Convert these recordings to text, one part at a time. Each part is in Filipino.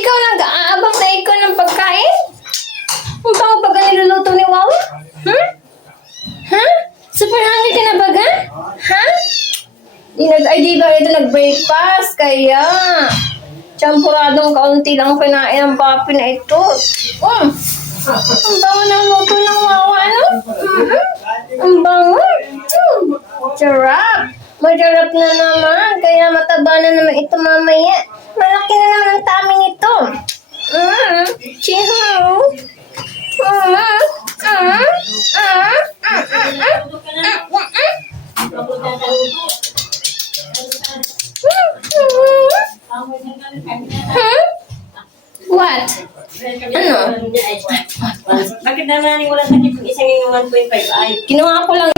ikaw nag-aabang na ikaw ng pagkain? Ang bango baga niluluto ni Wawa? Ha? Super hungry ka na baga? Ha? Di ba ito nag-breakfast? Kaya, champuradong kaunti lang kinain ang papi na ito. Ang bango ng luto ng Wawa, ano? Ang bango. Sarap. Masarap na naman. Kaya mataba na naman ito mamaya. Malaki na naman ang tummy nito. Chihuahua. What? Ano? Bakit naman wala sakit kung isang yung 1.5 ay? Kinuha ko lang.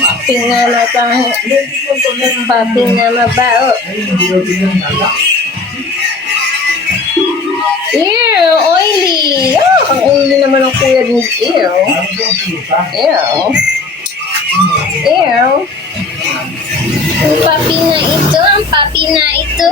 Paping na matang. Paping na mabao. Ew, oily. Ang oily naman ang kuya din. Ew. Ang papi na ito.